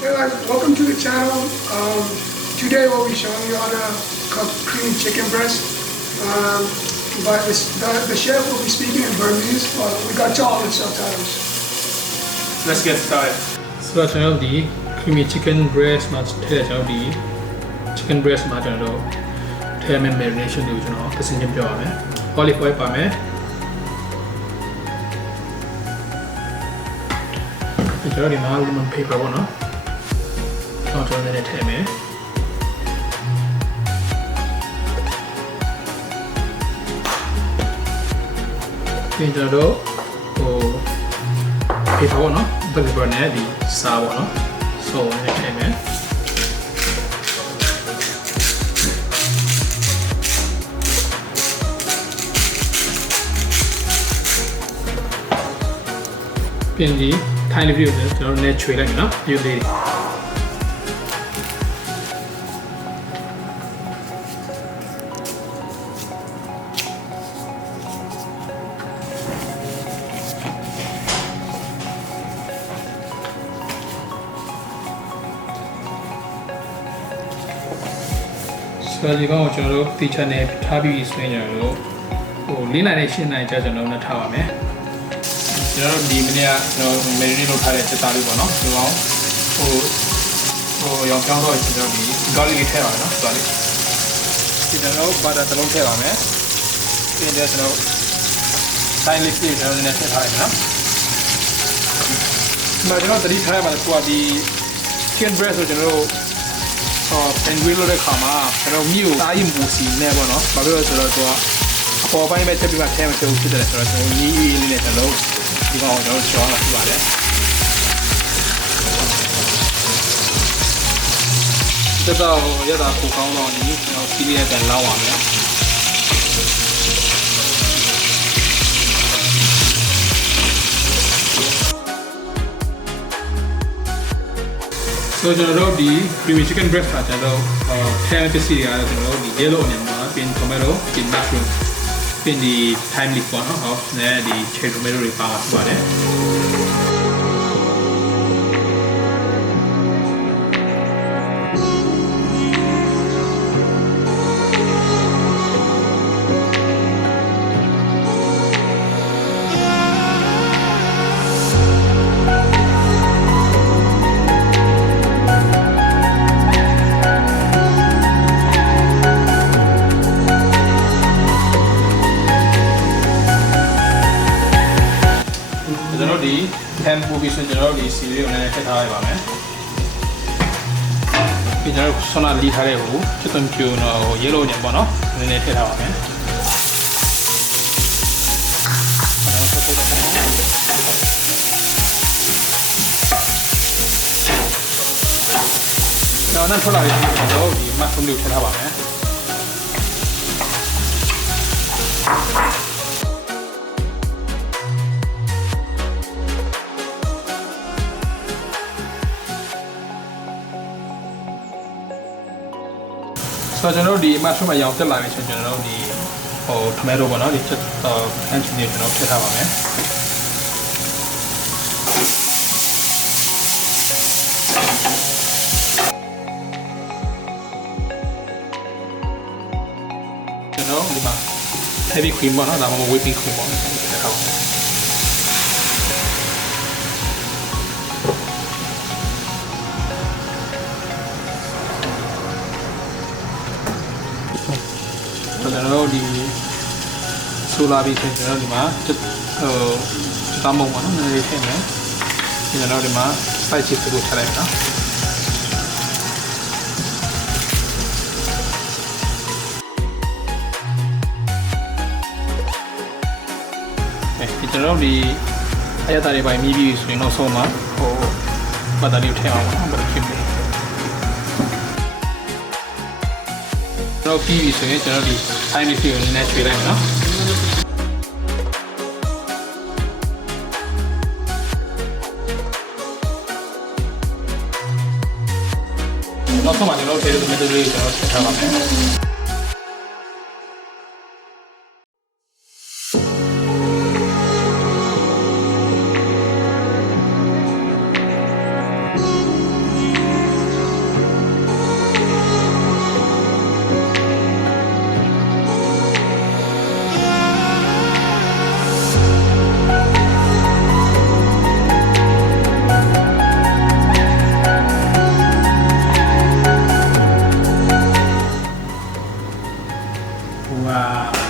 Hey guys, welcome to the channel. Today we'll be showing you how to cook creamy chicken breast. But the chef will be speaking in Burmese, but we got you all the subtitles. Let's get started. So channel the creamy chicken breast match channel the chicken breast match channel marination do channel the same olive oil pa me channel the lemon paper one no channel ne the me then channel paper one no the paper ne the sour no so ne the meပြင်ဒီထိုင်းလေးကိုကျွန်တော်နဲ့ချွေလိုက်မယ်နော်ဒီလေးဆိုဒီကောင်ကိုကျွန်တော်တို့တီချာနဲ့ထားပြီးဆွဲကြတော့၄နိုင်နဲ့၈နိုင်ကြာကျွန်တော်နဲ့ထားပါမယ်ကျွန်တော်ဒီမနေ့ကကျွန်တော်မယ်ရီလုပ်ထားတဲ့ချက်သားလေးပေါ့နော်ဒီကောင်ရောင်ပြောင်းတော့ကျွန်တော်ဒီဂါလိလေးထည့်ပါမယ်နော်ဆိုတော့ဒီတော့ဘာသာတစ်လုံးထည့်ပါမယ်ပြီးတော့ကျွန်တော်တိုင်းလေးပြည်ကျွန်တော်လည်းထည့်ထားလိုက်နော်ဒီမှာကျွန်တော်သတိထားရမှာကိုကဒီ chicken breast ဆိုကျွန်တော်တို့pen grill လုပ်တဲ့ခါမှာကျွန်တော်မြို့သားရင်ပူစီနဲ့ပေါ့နော်ဘာဖြစ်လို့ဆိုတော့သူကအပေါ်ပိုင်းပဲချက်ပြီးမှထဲမှာချက်ဖြစ်တယ်ဆိုတော့ကျွန်တော်ညီးလေးနဲ့တစ်လုံးဒီကောင်ကျွန်တော်ရှောင်းလာပြပါတယ်这道要打苦高了，你要系列再捞完了。所以ကျွန်တော်တို့ဒီ creamy chicken breast ကကျွန်တော်ထဲပစ္စည်းတွေကတော့ကျွန်တော်တို့ဒီ yellow onion မှာပြင် tomato ပြင် mushroom ပြင်ဒီ thyme leaf ပေါ့နော်ဟုတ်နဲ့ဒီ cherry tomato တွေပါပါတယ်ကျွန်တော်ဒီ pan ပူပြီးဆိုကျွန်တော်ဒီစီလေးကိုလည်းထည့်ထားရပါမယ်ပြီးကျွန်တော်ဆောနာလီထားတဲ့ဟိုချစ်သွန်ဖြူတော့ yellow ညံပေါ့နော်နည်းနည်းထည့်ထားပါမယ်နောက်နောက်ထွက်လာပြီကျွန်တော်ဒီ mushroom လေးကိုထည့်ထားပါမယ်ဆိုတော့ကျွန်တော်တို့ဒီ mushroom အရောင်တက်လာပြီဆိုကျွန်တော်တို့ဒီtomato ပေါ့နော်ဒီချက်ခန်းချင်နေကျွန်တော်ထည့်ထားပါမယ်ကျွန်တော်ဒီမှာ heavy cream ပေါ့နော်ဒါမှမဟုတ် whipping cream ပေါ့ထည့်ထားပါမယ်ကျွန်တော်တို့ဒီဆိုလာပြီးကျွန်တော်ဒီမှာတမုံပါနော်နည်းနည်းထည့်မယ်ကျွန်တော်ဒီမှာ spice ချစ်ကိုထည့်လိုက်နော်ကျွန်တော်ဒီအရသာတွေပိုင်းမြည်ပြီးဆိုရင်တော့ဆုံးမှာဘာသာလေးထည့်အောင်ပါဘာဖြစ်လဲတော့ပြီးပြီဆိုရင်ကျွန်တော်ဒီ time lapse ကိုနည်းနည်းချွေလိုက်မယ်နော်နောက်ဆုံးမှာကျွန်တော်ထည့်တဲ့ tomato လေးကိုကျွန်တော်ထည့်ထားပါမယ် Wow.